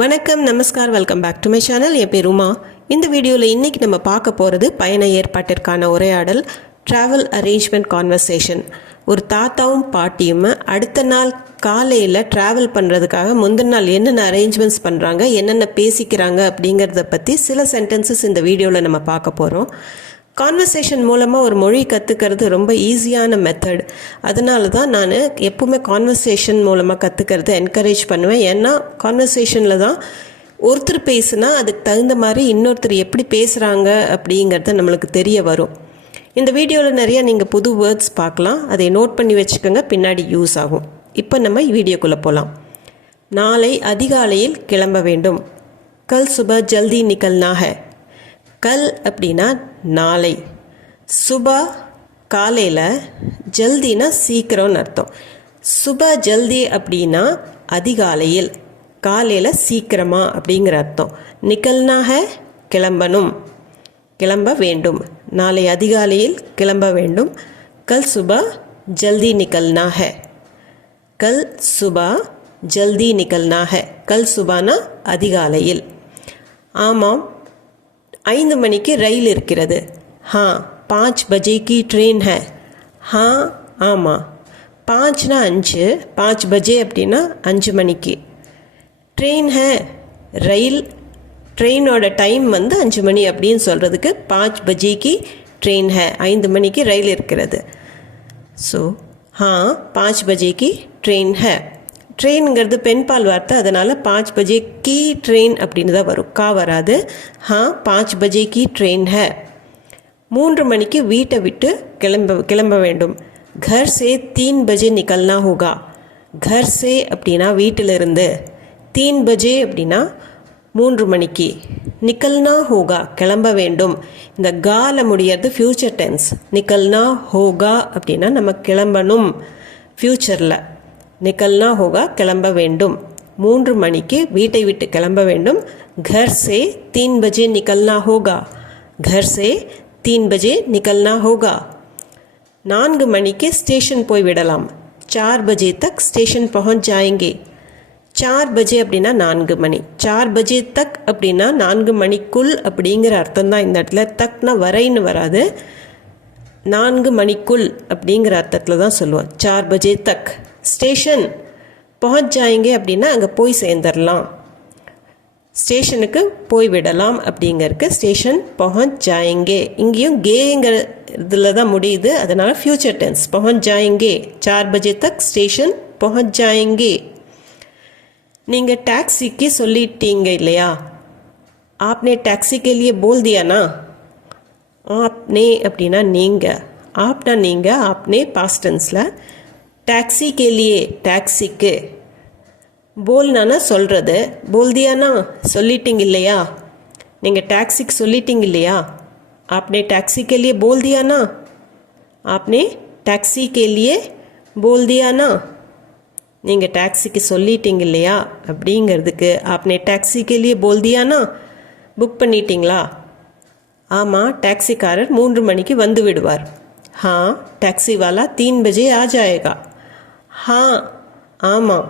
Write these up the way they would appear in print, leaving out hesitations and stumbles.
வணக்கம், நமஸ்கார், welcome back to my channel. என் பேர் உமா. இந்த வீடியோவில் இன்றைக்கி நம்ம பார்க்க போகிறது பயண ஏற்பாட்டிற்கான உரையாடல், ட்ராவல் அரேஞ்ச்மெண்ட் கான்வர்சேஷன். ஒரு தாத்தாவும் பாட்டியும் அடுத்த நாள் காலையில் ட்ராவல் பண்ணுறதுக்காக முந்தின நாள் என்னென்ன அரேஞ்ச்மெண்ட்ஸ் பண்ணுறாங்க, என்னென்ன பேசிக்கிறாங்க அப்படிங்கிறத பற்றி சில சென்டென்சஸ் இந்த வீடியோவில் நம்ம பார்க்க போகிறோம். கான்வர்சேஷன் மூலமாக ஒரு மொழி கற்றுக்கிறது ரொம்ப ஈஸியான மெத்தட். அதனால தான் நான் எப்போவுமே கான்வர்சேஷன் மூலமாக கற்றுக்கிறது என்கரேஜ் பண்ணுவேன். ஏன்னா கான்வர்சேஷனில் தான் ஒருத்தர் பேசுனா அதுக்கு தகுந்த மாதிரி இன்னொருத்தர் எப்படி பேசுகிறாங்க அப்படிங்கிறது நம்மளுக்கு தெரிய வரும். இந்த வீடியோவில் நிறைய நீங்கள் புது வேர்ட்ஸ் பார்க்கலாம், அதை நோட் பண்ணி வச்சுக்கோங்க, பின்னாடி யூஸ் ஆகும். இப்போ நம்ம வீடியோக்குள்ளே போகலாம். நாளை அதிகாலையில் கிளம்ப வேண்டும். கல் சுப ஜல்தி நிக்கல்னா ஹை. கல் அப்படின்னா நாளை, சுபா காலையில், ஜல்தினா சீக்கிரம்னு அர்த்தம். சுபா ஜல்தி அப்படின்னா அதிகாலையில், காலையில் சீக்கிரமாக அப்படிங்கிற அர்த்தம். நிக்கல்னா ஹை கிளம்பணும், கிளம்ப வேண்டும். நாளை அதிகாலையில் கிளம்ப வேண்டும். கல் சுபா ஜல்தி நிக்கல்னா ஹை. கல் சுபா ஜல்தி நிக்கல்னா ஹை. கல் சுபானா அதிகாலையில். ஆமாம், 5 மணிக்கு ரயில் இருக்கிறது. ஹா 5 பஜே கி ட்ரெயின் ஹை. ஹா ஆமாம், 5னா 5, 5 பஜே அப்படின்னா 5 மணிக்கு. ட்ரெயின் ஹை ரயில், ட்ரெயினோட டைம் 5 மணி அப்படின்னு சொல்கிறதுக்கு 5 பஜே கி ட்ரெயின் ஹை, 5 மணிக்கு ரயில் இருக்கிறது. ஸோ ஹா 5 பஜே கி ட்ரெயின் ஹை. ட்ரெயினுங்கிறது பெண்பால் வார்த்தை, அதனால் 5 பஜே கி ட்ரெயின் அப்படின்னு தான் வரும், கா வராது. ஹா 5 பஜே கி ட்ரெயின் ஹை. 3 மணிக்கு வீட்டை விட்டு கிளம்ப வேண்டும். கர் சே 3 பஜே நிக்கல்னா ஹோகா. கர் சே அப்படின்னா வீட்டிலிருந்து, 3 பஜே அப்படின்னா 3 மணிக்கு, நிக்கல்னா ஹோகா கிளம்ப வேண்டும். இந்த கால முடியறது ஃப்யூச்சர் டென்ஸ். நிக்கல்னா ஹோகா அப்படின்னா நம்ம கிளம்பணும் ஃப்யூச்சரில். நிக்கல்னா ஹோகா கிளம்ப வேண்டும். 3 மணிக்கு வீட்டை விட்டு கிளம்ப வேண்டும். घर से 3 बजे निकलना होगा. घर से 3 बजे निकलना होगा. 4 மணிக்கு ஸ்டேஷன் போய் விடலாம். 4 बजे तक स्टेशन पहुंच जाएंगे. 4 बजे அப்படின்னா 4 மணி. 4 बजे तक அப்படின்னா 4 மணிக்குள் அப்படிங்கிற அர்த்தம் தான் இந்த இடத்துல. தக்னா வரைன்னு வராது, 4 மணிக்குள் அப்படிங்கிற அர்த்தத்தில் தான் சொல்லுவோம். 4 बजे तक ஸ்டேஷன் பਹੁंच जाएंगे அப்படின்னா அங்கே போய் சேர்ந்துடலாம், ஸ்டேஷனுக்கு போய் விடலாம் அப்படிங்கிறதுக்கு ஸ்டேஷன் பहुंच जाएंगे. இங்கேயும் கேங்கிற இதில் தான் முடியுது, அதனால் ஃப்யூச்சர் டென்ஸ் पहुंच जाएंगे. 4 बजे तक ஸ்டேஷன் पहुंच जाएंगे. நீங்கள் டாக்ஸிக்கு சொல்லிட்டீங்க இல்லையா? आपने टैक्सी के लिए बोल दिया ना. आपने அப்படின்னா நீங்கள், आपना நீங்கள், आपने பாஸ்ட் டென்ஸில். टैक्सी के लिए टैक्सीக்கு, போல்னானா சொல்கிறது, போல் தியானா சொல்லிட்டீங்க இல்லையா? நீங்கள் டாக்ஸிக்கு சொல்லிட்டீங்க இல்லையா? आपने टैक्सी के लिए बोल दिया ना. आपने टैक्सी के लिए बोल दिया ना. நீங்கள் டாக்ஸிக்கு சொல்லிட்டீங்க இல்லையா அப்படிங்கிறதுக்கு आपने टैक्सी के लिए बोल दिया ना. புக் பண்ணிட்டீங்களா? ஆமாம், டாக்ஸிக்காரர் 3 மணிக்கு வந்து விடுவார். हाँ टैक्सी वाला 3 बजे आ जाएगा. हाँ ஆமாம்,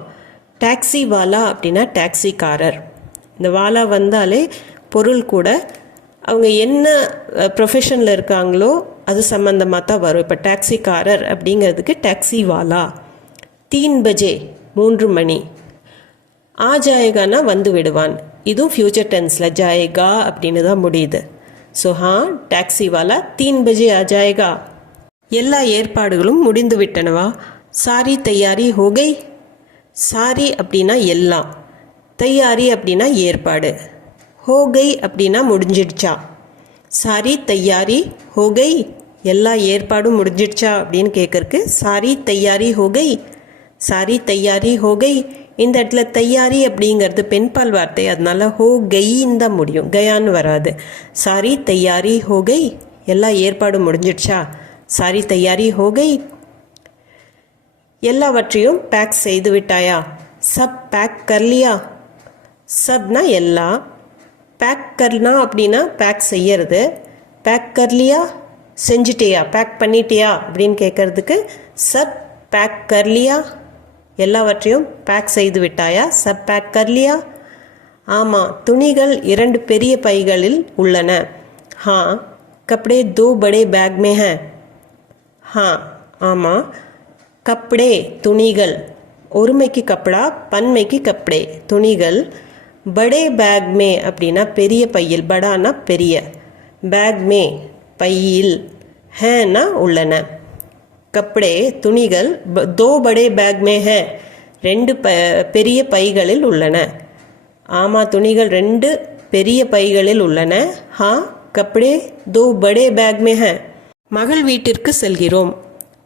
டாக்ஸி வாலா அப்படின்னா டாக்ஸிக்காரர். இந்த வாலா வந்தாலே பொருள் கூட அவங்க என்ன ப்ரொஃபஷனில் இருக்காங்களோ அது சம்மந்தமாக தான் வரும். இப்போ டாக்ஸிக்காரர் அப்படிங்கிறதுக்கு டாக்ஸி வாலா. 3 பஜே 3 மணி. ஆ ஜாயேகானா வந்து விடுவான், இதுவும் ஃப்யூச்சர் டென்ஸில் ஜாயேகா அப்படின்னு தான் முடியுது. ஸோ ஹா டாக்ஸி வாலா 3 பஜே ஆ ஜாயேகா. எல்லா ஏற்பாடுகளும் முடிந்து விட்டனவா? சாரி தயாரி ஹோகை. சாரி அப்படின்னா எல்லாம், தயாரி அப்படின்னா ஏற்பாடு, ஹோகை அப்படின்னா முடிஞ்சிடுச்சா. சாரி தயாரி ஹோகை, எல்லா ஏற்பாடும் முடிஞ்சிடுச்சா அப்படின்னு கேட்கறக்கு சாரி தயாரி ஹோகை. சாரி தயாரி ஹோகை. இந்த இடத்துல தயாரி அப்படிங்கிறது பெண்பால் வார்த்தை, அதனால ஹோகைன்னு தான் முடியும், கயான்னு வராது. சாரி தயாரி ஹோகை, எல்லா ஏற்பாடும் முடிஞ்சிடுச்சா. சாரி தயாரி ஹோகை. எல்லாவற்றையும் பேக் செய்து விட்டாயா? சப் பேக் கர்லியா. சப்னா எல்லா, பேக் கர்னா அப்படின்னா பேக் செய்யறது. பேக் கர்லியா செஞ்சிட்டியா, பேக் பண்ணிட்டியா அப்படின்னு கேட்கறதுக்கு சப் பேக் கர்லியா. எல்லாவற்றையும் பேக் செய்து விட்டாயா? சப் பேக் கர்லியா. ஆமாம், துணிகள் 2 பெரிய பைகளில் உள்ளன. हाँ, कपड़े 2 बड़े बैग में हैं. हाँ, ஆமாம், கப்டே துணிகள், ஒருமைக்கு கப்படா, பன்மைக்கு கப்டே துணிகள், படே பேக் மே அப்படின்னா பெரிய பையில், படானா பெரிய, பேக் மே பையில், ஹேனா உள்ளன. கப்படே துணிகள் 2 बड़े बैग में हैं 2 பெரிய பைகளில் உள்ளன. ஆமாம், துணிகள் 2 பெரிய பைகளில் உள்ளன. ஹா, கப்படே 2 बड़े बैग में हैं. மகள் வீட்டிற்கு செல்கிறோம்.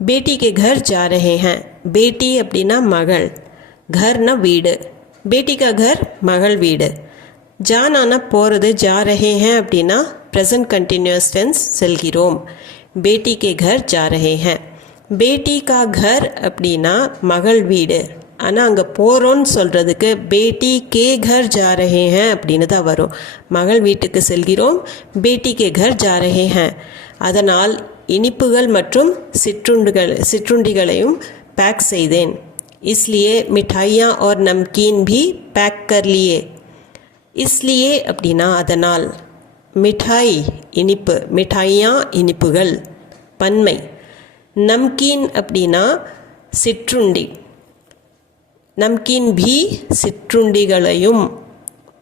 बेटी के घर जा रहे हैं. बेटी அப்படின்னா மகள், घरனா வீடு, बेटी का घर மகள் வீடு. ஜானானா போகிறது, जा रहे हैं அப்படின்னா ப்ரெசன்ட் கண்டினியூஸ் டென்ஸ் செல்கிறோம். बेटी के घर जा रहे हैं. बेटी का घर அப்படின்னா மகள் வீடு. ஆனால் அங்கே போகிறோன்னு சொல்கிறதுக்கு பேட்டி கே கர் ஜா ரஹே ஹேன் அப்படின்னு தான் வரும். மகள் வீட்டுக்கு செல்கிறோம், பேட்டி கே கர் ஜா ரஹே ஹேன். அதனால் இனிப்புகள் மற்றும் சிற்றுண்டிகளையும் பேக் செய்தேன். இஸ்லியே மிட்டாய்யா और नमकीन भी पैक कर लिए. இஸ்லியே அப்படின்னா அதனால், மிட்டாய் இனிப்பு, மிட்டாய்யா இனிப்புகள் பன்மை, நம்கீன் அப்படின்னா சிற்றுண்டி, நம்கீன் भी சிற்றுண்டிகளையும்,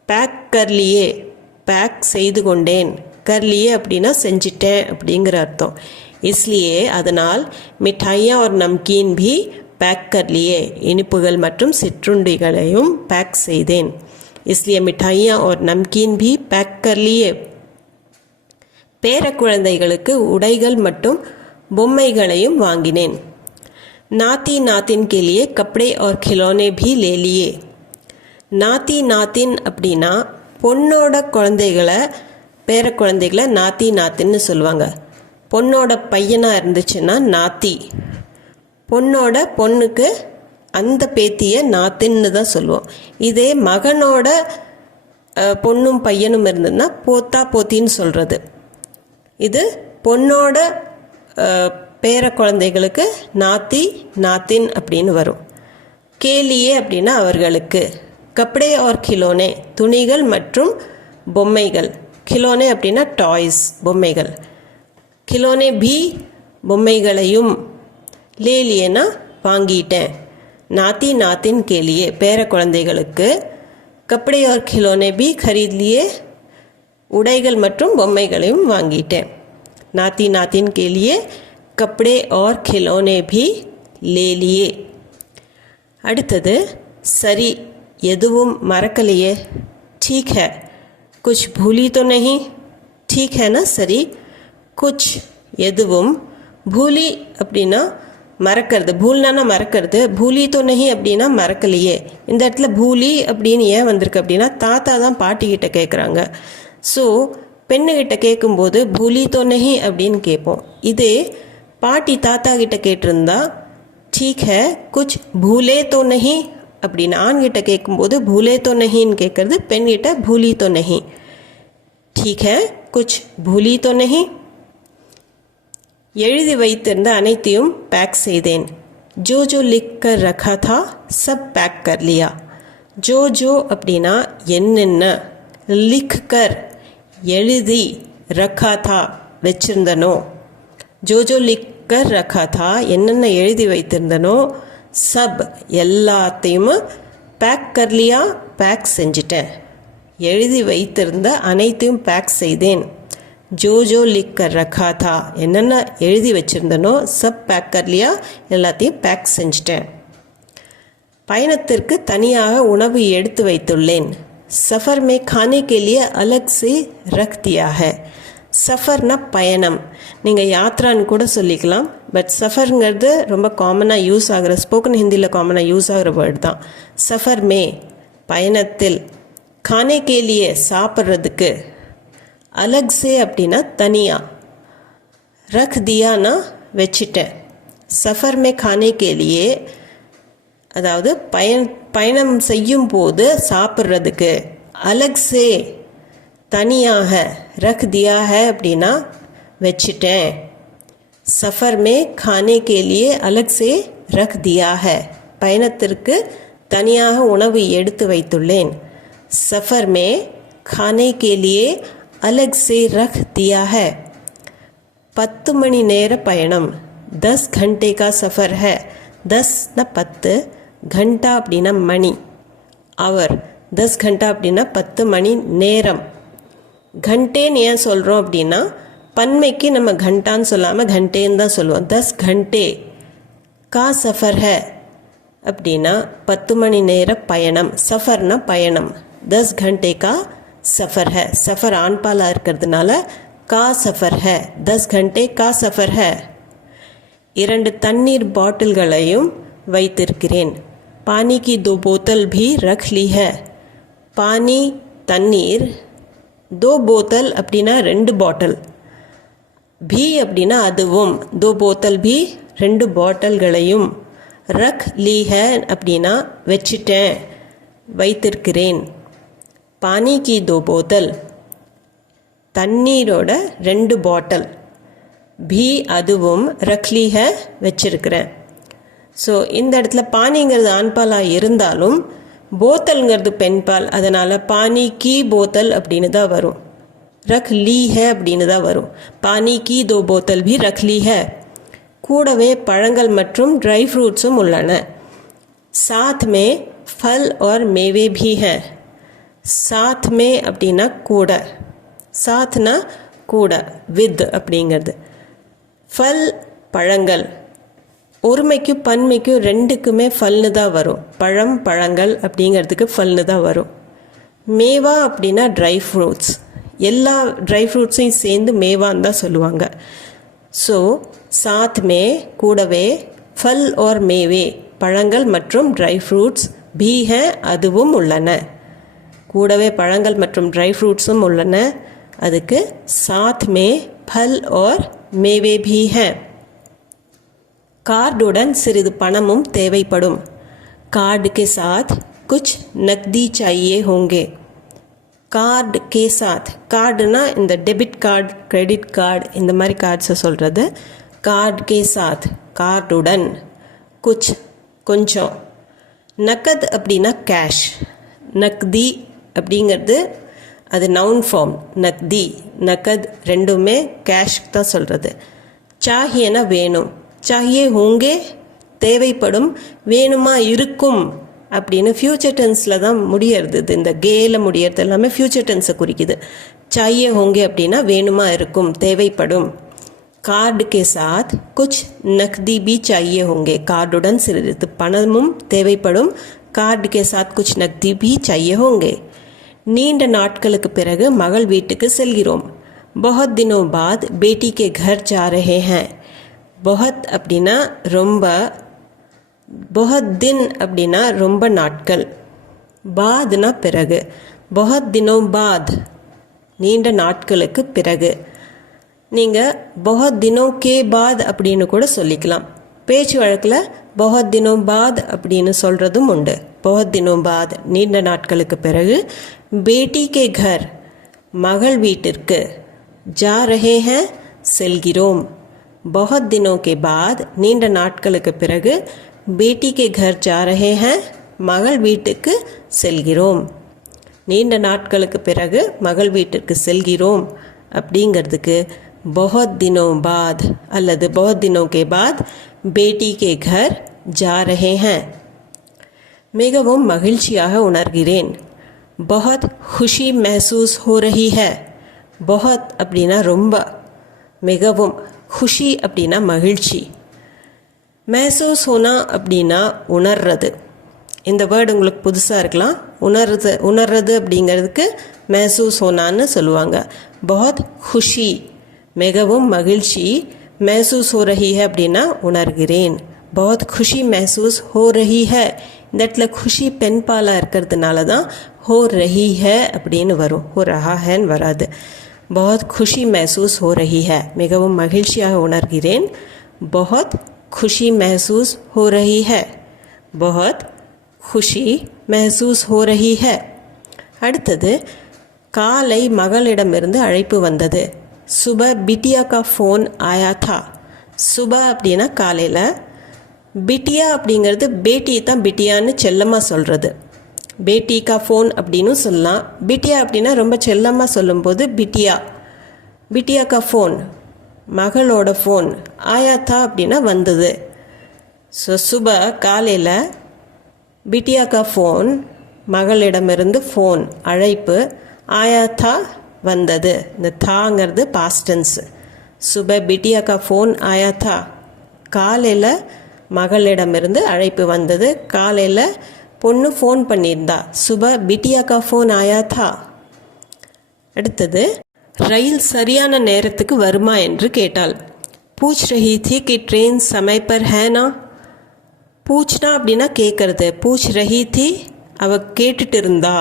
பேக் கர்லியே பேக் செய்து கொண்டேன், கர்லியே அப்படின்னா செஞ்சிட்டேன் அப்படிங்கிற அர்த்தம். இஸ்லியே அதனால், மிட்டாய்யா और नमकीन भी पैक कर लिए இனிப்புகள் மற்றும் சிற்றுண்டிகளையும் பேக் செய்தேன். इसलिए मिठाइयाँ और नमकीन भी पैक कर लिए. பேர குழந்தைகளுக்கு உடைகள் மற்றும் பொம்மைகளையும் வாங்கினேன். नाती नातिन के लिए कपड़े और खिलौने भी ले लिए. नाती नातिन அப்படின்னா பொண்ணோட குழந்தைகளை, பேர குழந்தைகளை நாத்தி நாத்தின்னு சொல்லுவாங்க. பொண்ணோட பையனாக இருந்துச்சுன்னா நாத்தி, பொண்ணுக்கு அந்த பேத்தியை நாத்தின்னு தான் சொல்லுவோம். இதே மகனோட பொண்ணும் பையனும் இருந்ததுன்னா போத்தா போத்தின்னு சொல்கிறது. இது பொண்ணோட பேர குழந்தைகளுக்கு நாத்தி நாத்தின் அப்படின்னு வரும். கேலியே அப்படின்னா அவர்களுக்கு. கப்படே और खिलौने துணிகள் மற்றும் பொம்மைகள். खिलौने அப்படின்னா டாய்ஸ் பொம்மைகள். खिलौने भी பொம்மைகளையும், லேலியேனா வாங்கிட்டேன். நாத்தி நாத்தின் கேலியே பேர குழந்தைகளுக்கு, கப்படே और खिलौने भी खरीद लिए உடைகள் மற்றும் பொம்மைகளையும் வாங்கிட்டேன். नाती नातिन के लिए कपड़े और खिलौने भी ले लिए. அடுத்தது சரி, எதுவும் மறக்கலையே. ठीक है, कुछ भूली तो नहीं. ठीक है ना சரி, कुछ எதுவும், भूली அப்படின்னா மறக்கிறது, பூல்னானா மறக்கிறது, பூலி தோ நஹி அப்படின்னா மறக்கலையே. இந்த இடத்துல பூலி அப்படின்னு ஏன் வந்திருக்கு அப்படின்னா தாத்தா தான் பாட்டிக்கிட்ட கேட்குறாங்க. ஸோ பெண்ணுக்கிட்ட கேட்கும்போது பூலி தோ நஹி அப்படின்னு கேட்போம். இதே பாட்டி தாத்தா கிட்ட கேட்டிருந்தா ठीक है कुछ भूले तो नहीं அப்படின்னு ஆண்கிட்ட கேட்கும்போது भूले तो नहींன்னு கேட்குறது, பெண்கிட்ட भूली तो नहीं. ठीक है कुछ भूली तो नहीं. எழுதி வைத்திருந்த அனைத்தையும் பேக் செய்தேன். जो जो लिख कर रखा था सब पैक कर लिया. जो जो அப்படின்னா என்னென்ன, लिख कर எழுதி, रखा था வச்சிருந்தனோ, जो जो लिख कर रखा था என்னென்ன எழுதி வைத்திருந்தனோ, सब எல்லாத்தையும் பேக் कर लिया பேக் செஞ்சிட்டேன். எழுதி வைத்திருந்த அனைத்தையும் பேக் செய்தேன். जो जो लिख कर रखा था என்னென்ன எழுதி வச்சிருந்தனோ, सब पैक कर लिया எல்லாத்தையும் பேக் செஞ்சிட்டேன். பயணத்திற்கு தனியாக உணவு எடுத்து வைத்துள்ளேன். सफ़र में खाने के लिए अलग से रख दिया है. சஃபர்னா பயணம், நீங்கள் யாத்ரான்னு கூட சொல்லிக்கலாம். பட் சஃபருங்கிறது ரொம்ப காமனாக யூஸ் ஆகிற, ஸ்போக்கன் ஹிந்தியில் காமனாக யூஸ் ஆகிற வேர்டு தான். சஃபர் மே பயணத்தில், खाने के लिए சாப்பிட்றதுக்கு, அலக் சே அப்படின்னா தனியாக, ரக் தியானா வச்சிட்டேன். சஃபர் மே खाने के लिए அதாவது பயணம் செய்யும் போது சாப்பிட்றதுக்கு, அலக் சே தனியாக, ரக் தியா ஹை அப்படின்னா வச்சிட்டேன். சஃபர் மே खाने के लिए अलग से रख दिया है பயணத்திற்கு தனியாக உணவு எடுத்து வைத்துள்ளேன். सफ़र में खाने के लिए अलग से रख दिया है 10 மணி நேர பயணம் 10 घंटे का सफ़र है 10 ना 10 घंटा அப்படின்னா மணி அவர் 10 घंटा அப்படின்னா 10 மணி நேரம் घंटेன்னு ஏன் சொல்கிறோம் அப்படின்னா பன்மைக்கு நம்ம घंटाன்னு சொல்லாமல் घंटेன்னு தான் சொல்லுவோம் 10 घंटे का सफ़र है அப்படின்னா 10 மணி நேர பயணம் சஃபர்னா பயணம் 10 घंटे का सफ़र है सफ़र ஆண்பாலா இருக்கிறதுனால का सफ़र है 10 घंटे का सफ़र है 2 தண்ணீர் பாட்டில்களையும் வைத்திருக்கிறேன் पानी की 2 बोतल भी रख ली है पानी தண்ணீர் 2 बोतल அப்படின்னா 2 பாட்டில் भी அப்படின்னா அதுவும் 2 बोतल भी 2 பாட்டில்களையும் ரக் லீ ஹே அப்படின்னா வச்சிட்டேன் வைத்திருக்கிறேன் பானி கி 2 போத்தல் தண்ணீரோட 2 பாட்டில் பி அதுவும் ரக் லீ ஹே வச்சிருக்கிறேன் ஸோ இந்த இடத்துல பானிங்கிறது ஆண்பாலாக இருந்தாலும் போத்தல்ங்கிறது பெண்பால் அதனால் பானி கி போத்தல் அப்படின்னு தான் வரும் ரக் லீ ஹே அப்படின்னு தான் வரும் பானி கி 2 போத்தல் भी ரக் லீ ஹே கூடவே பழங்கள் மற்றும் ட்ரை ஃப்ரூட்ஸும் உள்ளன சாத் மே ஃபல் और मेवे भी हैं சாத் மே அப்படின்னா கூட சாத்னா கூட வித் அப்படிங்கிறது ஃபல் பழங்கள் ஒருமைக்கும் பன்மைக்கும் ரெண்டுக்குமே ஃபல்னு தான் வரும் பழம் பழங்கள் அப்படிங்கிறதுக்கு ஃபல்னு தான் வரும் மேவா அப்படின்னா ட்ரை ஃப்ரூட்ஸ் எல்லா ட்ரை ஃப்ரூட்ஸையும் சேர்ந்து மேவான்னு தான் சொல்லுவாங்க ஸோ साथ में கூடவே फल और मेवे பழங்கள் மற்றும் ட்ரை ஃப்ரூட்ஸ் भी हैं அதுவும் உள்ளன கூடவே பழங்கள் மற்றும் ட்ரை ஃப்ரூட்ஸும் உள்ளன அதுக்கு साथ में फल और मेवे भी हैं कार्डुடன் சிறிது பணமும் தேவைப்படும் कार्ड के साथ कुछ नकदी चाहिए होंगे कार्ड के साथ कार्डना இந்த டெபிட் கார்டு கிரெடிட் கார்டு இந்த மாதிரி கார்ட்ஸை சொல்கிறது कार्ड के साथ कार्डुடன் कुछ கொஞ்சம் நக்கத் அப்படின்னா கேஷ் நக்தி அப்படிங்கிறது அது நவுன் ஃபார்ம் நக்தி நக்கத் ரெண்டுமே கேஷ் தான் சொல்கிறது சாஹியனா வேணும் சாஹியே ஹோங்கே தேவைப்படும் வேணுமா இருக்கும் அப்படின்னு ஃப்யூச்சர் டென்ஸில் தான் முடியறது இந்த கேல முடியறது எல்லாமே ஃப்யூச்சர் டென்ஸை குறிக்குது சாஹியே ஹோங்கே அப்படின்னா வேணுமா இருக்கும் தேவைப்படும் कार्ड के साथ कुछ नकदी भी चाहिए होंगे कार्डुடன் சிறிது பணமும் தேவைப்படும் कार्ड के साथ कुछ नकदी भी चाहिए होंगे நீண்ட நாட்களுக்கு பிறகு மகள் வீட்டுக்கு செல்கிறோம் बहुत दिनों बाद बेटी के घर जा रहे हैं बहुत அப்படின்னா ரொம்ப बहुत दिन அப்படின்னா ரொம்ப நாட்கள் பாத்னா பிறகு बहुत दिनों बाद நீண்ட நாட்களுக்கு பிறகு நீங்கள் बहुत दिनों के बाद அப்படின்னு கூட சொல்லிக்கலாம் பேச்சு வழக்கில் बहुत दिनों बाद அப்படின்னு சொல்கிறதும் உண்டு बहुत दिनों बाद நீண்ட நாட்களுக்கு பிறகு बेटी के घर மகள் வீட்டிற்கு जा रहे हैं செல்கிறோம் बहुत दिनों के बाद நீண்ட நாட்களுக்கு பிறகு बेटी के घर जा रहे हैं மகள் வீட்டுக்கு செல்கிறோம் நீண்ட நாட்களுக்கு பிறகு மகள் வீட்டிற்கு செல்கிறோம் அப்படிங்கிறதுக்கு बहुत दिनों बाद அல்லது बहुत दिनों के बाद बेटी के घर जा रहे हैं மிகவும் மகிழ்ச்சியாக உணர்கிறேன் बहुत खुशी महसूस हो रही है बहुत அப்படின்னா ரொம்ப மிகவும் खुशी அப்படின்னா மகிழ்ச்சி महसूस होना அப்படின்னா உணர்றது இந்த வேர்டு உங்களுக்கு புதுசாக இருக்கலாம் உணர்றது அப்படிங்கிறதுக்கு महसूस होनाன்னு சொல்லுவாங்க बहुत खुशी மிகவும் மகிழ்ச்சி महसूस हो रही है அப்படின்னா உணர்கிறேன் बहुत खुशी महसूस हो रही है இந்த இடத்துல खुशी பெண் பாலாக இருக்கிறதுனால தான் हो रही है அப்படின்னு வரும் हो रहा हैன்னு வராது बहुत खुशी महसूस हो रही है மிகவும் மகிழ்ச்சியாக உணர்கிறேன் बहुत खुशी महसूस हो रही है बहुत खुशी महसूस हो रही है அடுத்தது காலை மகளிடமிருந்து அழைப்பு வந்தது सुबह बिटिया का फ़ोन आया था सुबह அப்படின்னா காலையில் பிட்டியா அப்படிங்கிறது பேட்டி தான் பிட்டியான்னு செல்லமாக சொல்கிறது பேட்டி கா ஃபோன் அப்படின்னு சொல்லலாம். பிட்டியா அப்படின்னா ரொம்ப செல்லமாக சொல்லும்போது பிட்டியா. பிட்டியா கா ஃபோன் மகளோட ஃபோன். ஆயா தா அப்படின்னா வந்தது. ஸோ சுபா காலையில் பிட்டியா கா ஃபோன் மகளிடமிருந்து ஃபோன் அழைப்பு. ஆயா தா வந்தது. இந்த தாங்கிறது பாஸ்ட் டென்ஸ். சுப பிட்டியா கா ஃபோன் ஆயா தா. காலையில் மகளிடமிருந்து அழைப்பு வந்தது. காலையில் பொண்ணு ஃபோன் பண்ணியிருந்தா. சுப பிட்டியா கா ஃபோன் ஆயா தா. அடுத்தது ரயில் சரியான நேரத்துக்கு வருமா என்று கேட்டாள். பூச் ரஹி தி கி ட்ரெயின் சமய் பர் ஹேனா. பூச்னா அப்படின்னா கேட்கறது. பூச் ரஹி தி அவ கேட்டுட்டு இருந்தா.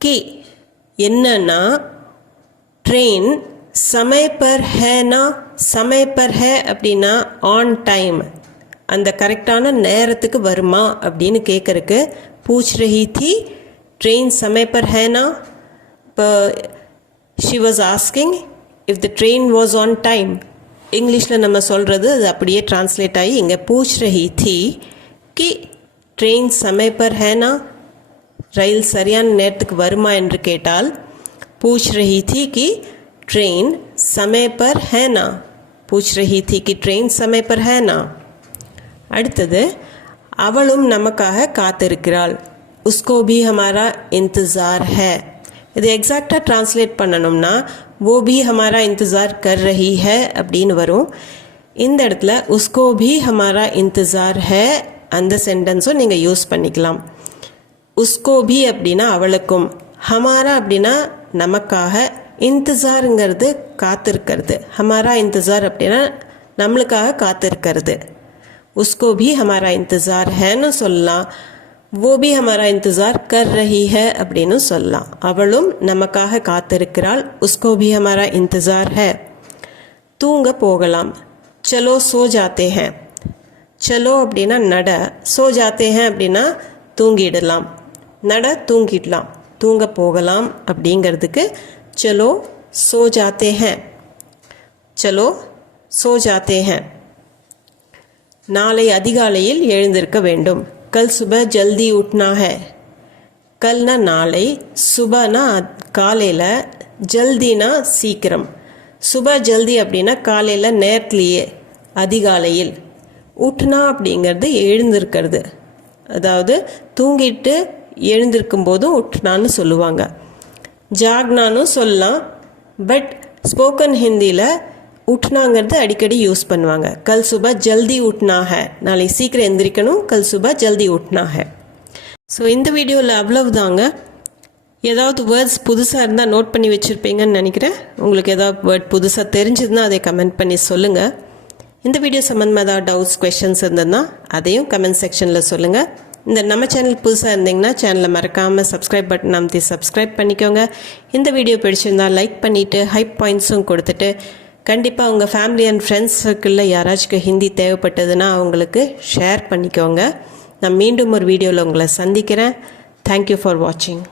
கி என்னன்னா ட்ரெயின் சமய் பர் ஹேனா. சமய் பர் ஹே அப்படின்னா ஆன் டைம், அந்த கரெக்டான நேரத்துக்கு வருமா அப்படின்னு கேட்கறக்கு பூச் ரஹி தி ட்ரெயின் சமய் பர் ஹேனா. இப்போ she was asking if the train was on time. இங்கிலீஷில் நம்ம சொல்கிறது அது அப்படியே டிரான்ஸ்லேட் ஆகி இங்கே பூச் ரஹி தி கி ட்ரெயின் சமய் பர் ஹேனா. ரயில் சரியான நேரத்துக்கு வருமா என்று கேட்டால் பூச் ரஹி தி கி ட்ரெயின் சமய் பர் ஹேனா. பூச் ரஹி தி கி ட்ரெயின் சமய் பர் ஹேனா. அடுத்தது அவளும் நமக்காக காத்திருக்கிறாள். உஸ்கோ பி ஹமாரா இன்தஜார் ஹே. இது எக்ஸாக்டாக ட்ரான்ஸ்லேட் பண்ணணும்னா वो भी हमारा इंतज़ार कर रही है அப்படின்னு வரும். இந்த இடத்துல உஸ்கோ भी हमारा इंतज़ार है அந்த சென்டென்ஸும் நீங்கள் யூஸ் பண்ணிக்கலாம். உஸ்கோ भी அப்படின்னா அவளுக்கும், ஹமாரா அப்படின்னா நமக்காக, இன்தஜாருங்கிறது காத்திருக்கிறது. ஹமாரா இன்தஜார் அப்படின்னா நம்மளுக்காக காத்திருக்கிறது. உஸ்கோ भी हमारा इंतज़ार हैன்னு சொல்லலாம். वो भी हमारा इंतज़ार कर रही है அப்படின்னு சொல்லலாம். அவளும் நமக்காக காத்திருக்கிறாள். उसको भी हमारा इंतज़ार है. தூங்க போகலாம். चलो सो जाते हैं. चलो அப்படின்னா நட, सो जाते हैं அப்படின்னா தூங்கிடலாம். நட தூங்கிடலாம். தூங்க போகலாம் அப்படிங்கிறதுக்கு चलो सो जाते हैं. चलो सो जाते हैं. நாளை அதிகாலையில் எழுந்திருக்க வேண்டும். கல் சுப ஜல்தி உட்னா ஹே. கல்னா நாளை, சுபனா காலையில், ஜல்தினா சீக்கிரம். சுப ஜல்தி அப்படின்னா காலையில் நேரத்துலேயே, அதிகாலையில். உட்னா அப்படிங்கிறது எழுந்திருக்கிறது, அதாவது தூங்கிட்டு எழுந்திருக்கும் போதும் உட்னான்னு சொல்லுவாங்க. ஜாக்னான்னு சொல்லலாம். பட் ஸ்போக்கன் ஹிந்தியில் உட்னாங்கிறது அடிக்கடி யூஸ் பண்ணுவாங்க. கல் சுபா ஜல்தி உட்னா ஹே, நாளை சீக்கிரம் எந்திரிக்கணும். கல் சுபா ஜல்தி உட்னா ஹே. ஸோ இந்த வீடியோவில் அவ்வளவுதாங்க. ஏதாவது வேர்ட்ஸ் புதுசாக இருந்தால் நோட் பண்ணி வச்சுருப்பீங்கன்னு நினைக்கிறேன். உங்களுக்கு ஏதாவது வேர்ட் புதுசாக தெரிஞ்சதுன்னா அதை கமெண்ட் பண்ணி சொல்லுங்கள். இந்த வீடியோ சம்மந்தமாக ஏதாவது டவுட்ஸ், கொஷின்ஸ் இருந்ததுன்னா அதையும் கமெண்ட் செக்ஷனில் சொல்லுங்கள். இந்த நம்ம சேனல் புதுசாக இருந்தீங்கன்னா சேனலை மறக்காமல் சப்ஸ்கிரைப் பட்டன் அமைத்தி சப்ஸ்கிரைப் பண்ணிக்கோங்க. இந்த வீடியோ பிடிச்சிருந்தால் லைக் பண்ணிவிட்டு ஹைப் பாயிண்ட்ஸும் கொடுத்துட்டு கண்டிப்பாக உங்கள் ஃபேமிலி அண்ட் ஃப்ரெண்ட்ஸ் சர்க்கிளில் யாராச்சும் ஹிந்தி தேவைப்பட்டதுன்னா அவங்களுக்கு ஷேர் பண்ணிக்கோங்க. நான் மீண்டும் ஒரு வீடியோவில் உங்களை சந்திக்கிறேன். தேங்க்யூ ஃபார் வாட்சிங்.